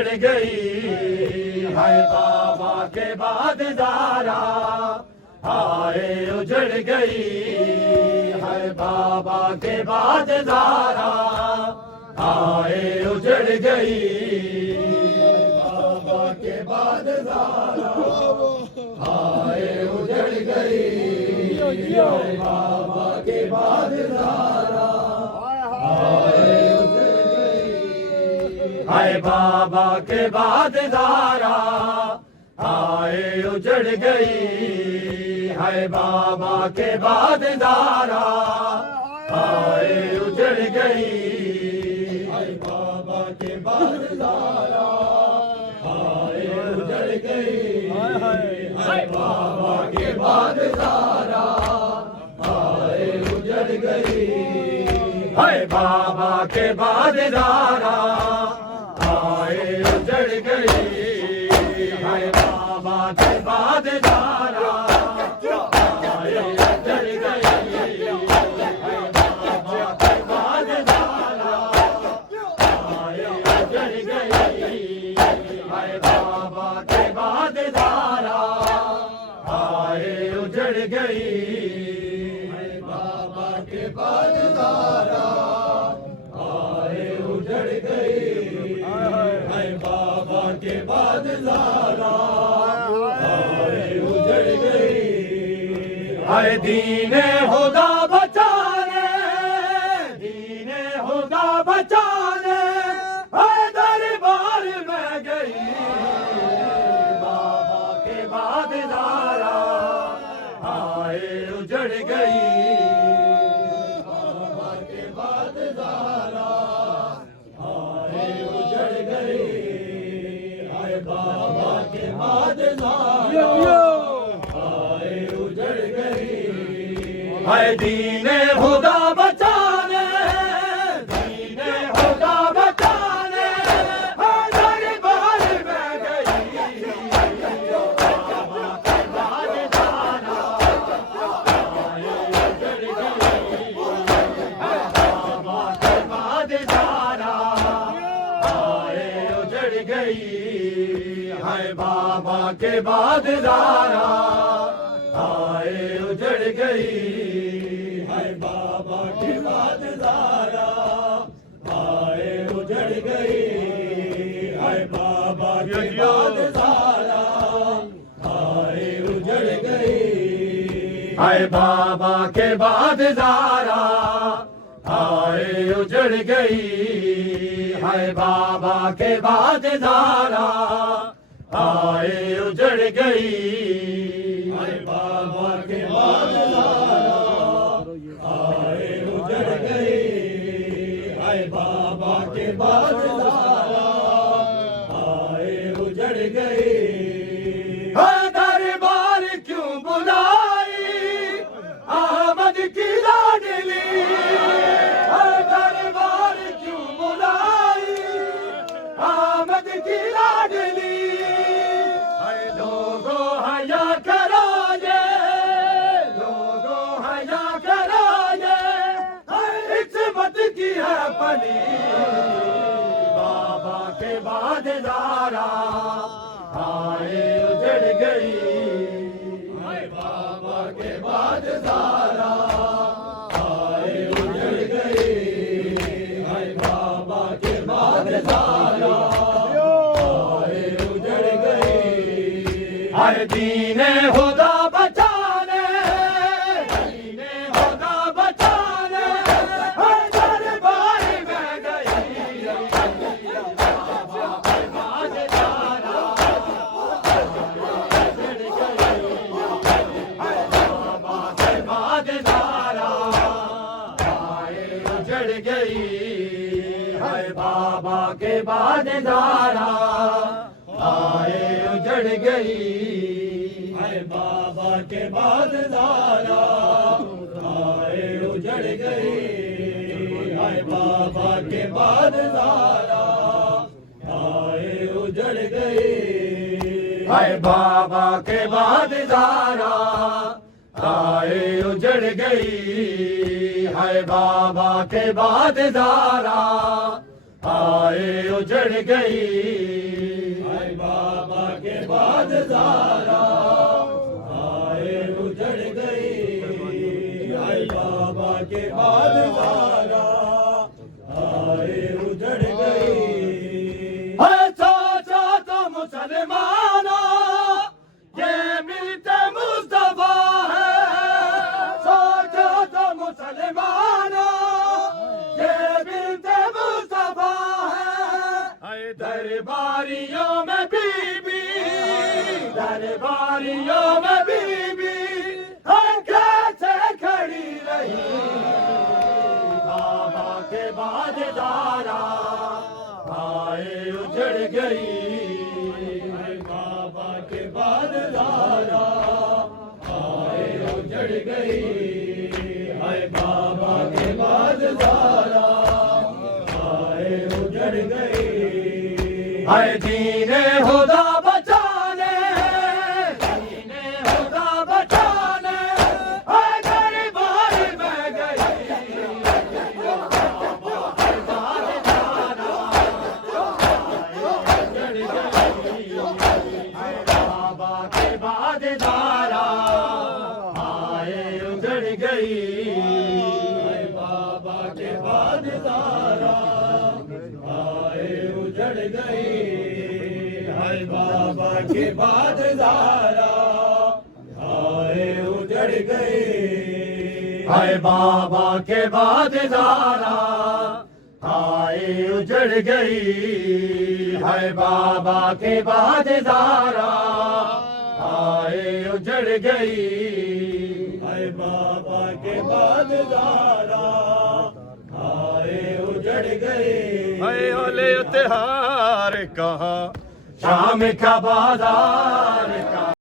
उजड़ गई है बाबा के बाद दारा हाय उजड़ गई है बाबा के बाद दारा हाय उजड़ गई बाबा के बाद दारा हाय उजड़ गई बाबा के बाद दारा हाय बाबा के बाद दारा हाय उजड़ गई हाय बाबा के बाद दारा हाय उजड़ गई हाय बाबा के बाद दारा हाय उजड़ गई हाय बाबा के बाद दारा हाय उजड़ गई हाय बाबा के बाद दारा हाय उजड़ गई हाय बाबा के बाद दारा हाय उजड़ गई हाय बाबा के बाद दारा हाय उजड़ गई हाय बाबा के बाद दारा हाय उजड़ गई हाय बाबा के बाद दारा हाय उजड़ गई हाय बाबा के बाद दारा हाय उजड़ गई हाय दीने खुदा बचाने दीने खुदा बचाने हाय दरबार में गई बाबा के बाद दारा हाय उजड़ गई बाबा के बाद दारा हाय उजड़ गई हाय बाबा के बाद दारा हाय उजड़ गई हाय दीने खुदा बचाने दीने खुदा बचाने हाय दरबार में गई बाबा के बाद दारा हाय उजड़ गई हाय बाबा के बाद दारा हाय उजड़ गई हाय बाबा के बाद दारा हाय उजड़ गई हाय बाबा के बाद दारा हाय उजड़ गई हाय बाबा के बाद दारा हाय उजड़ गई हाय बाबा के बाद दारा हाय उजड़ गई हाय बाबा के बाद दारा हाय उजड़ गई हाय बाबा के बाद दारा हाय उजड़ गई हाय बाबा के बाद दारा हाय उजड़ गई हाय दरबार क्यों बुलाई अहमद की लाडली हाय दरबार क्यों बुलाई अहमद की लाडली हाय लोगों हया करो ये लोगों हया करो ये हाय इस्मत की है पली बाबा के बाद दारा हाय उजड़ गई हाय बाबा के बाद दारा हाय उजड़ गई हाय बाबा के बाद दारा हाय उजड़ गई हाय दीने खुदा बचाने दीने खुदा बचाने हाय दरबार में गई बाबा के बाद दारा उजड़ गई हाय बाबा के बाद दारा हाय उजड़ गई हाय बाबा के बाद दारा हाय उजड़ गई हाय बाबा के बाद दारा हाय उजड़ गई हाय बाबा के बाद दारा हाय उजड़ गई हाय बाबा के बाद दारा हाय उजड़ गई हाय बाबा के बाद दारा आए उजड़ गई हाय बाबा के बाद ज़ारा आए उजड़ गई हाय बाबा के बाद ज़ारा आए उजड़ गई है सोचो तो मुसलमानों ये मिलते मुस्तफा है सोचो तो मुसलमानों ये मिलते मुस्तफा है दरबारियों में बीबी दरबारियों में बीबी हर कैसे खड़ी रही बाबा के बाद ज़ारा आए उजड़ गई बाबा के बाद ज़ारा आए उजड़ गई हाय बाबा के बाद ज़ारा आए उजड़ गई हाय दीने खुदा बचाने दीने खुदा बचाने हाय दरबार में गई बाबा के बाद ज़ारा आए उजड़ गई बाबा के बाद ज़ारा आए उजड़ गई हाय बाबा के बाद ज़ारा आए उजड़ गई हाय बाबा के बाद ज़ारा आए उजड़ गई हाय बाबा के बाद ज़ारा आए उजड़ गई हाय बाबा के बाद ज़ारा आए उजड़ गई हाय ओले त्योहार कहाँ शाम का बाजार का